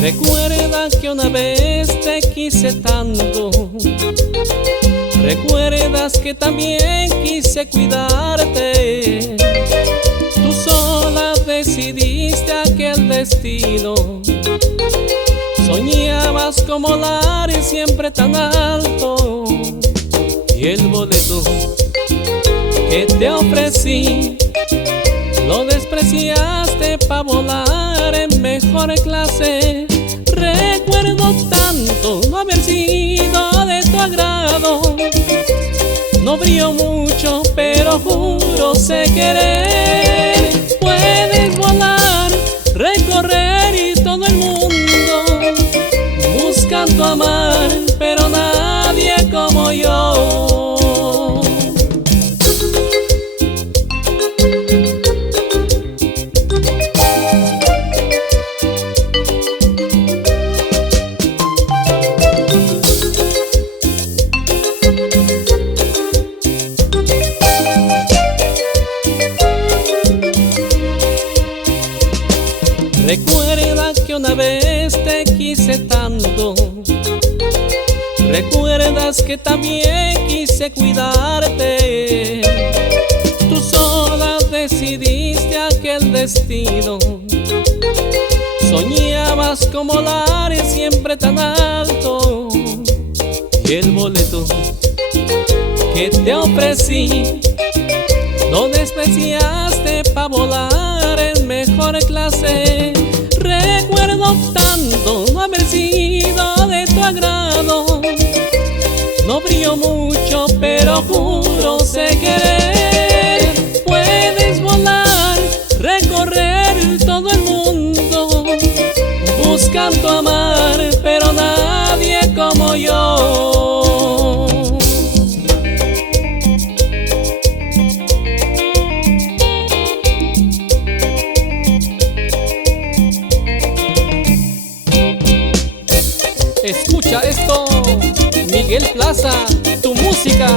Recuerda que una vez te quise tanto. Recuerdas que también quise cuidarte. Tú sola decidiste aquel destino. Soñabas como volar y siempre tan alto. Y el boleto que te ofrecí lo despreciaste pa' volar en mejor clase. Recuerdo tanto no haber sido de tu agrado. No brillo mucho, pero juro sé querer. Puedes volar, recorrer y todo el mundo buscando amar, pero nadie como yo. Recuerda que una vez te quise tanto. Recuerdas que también quise cuidarte. Tú sola decidiste aquel destino. Soñabas con volar y siempre tan alto. Y el boleto que te ofrecí lo despreciaste pa' volar en mejor clase. Recuerdo tanto no haber sido de tu agrado. No brillo mucho, pero juro sé querer. Puedes volar, recorrer todo el mundo buscando amar, pero nadie como yo. Escucha esto, Miguel Plaza, tu música.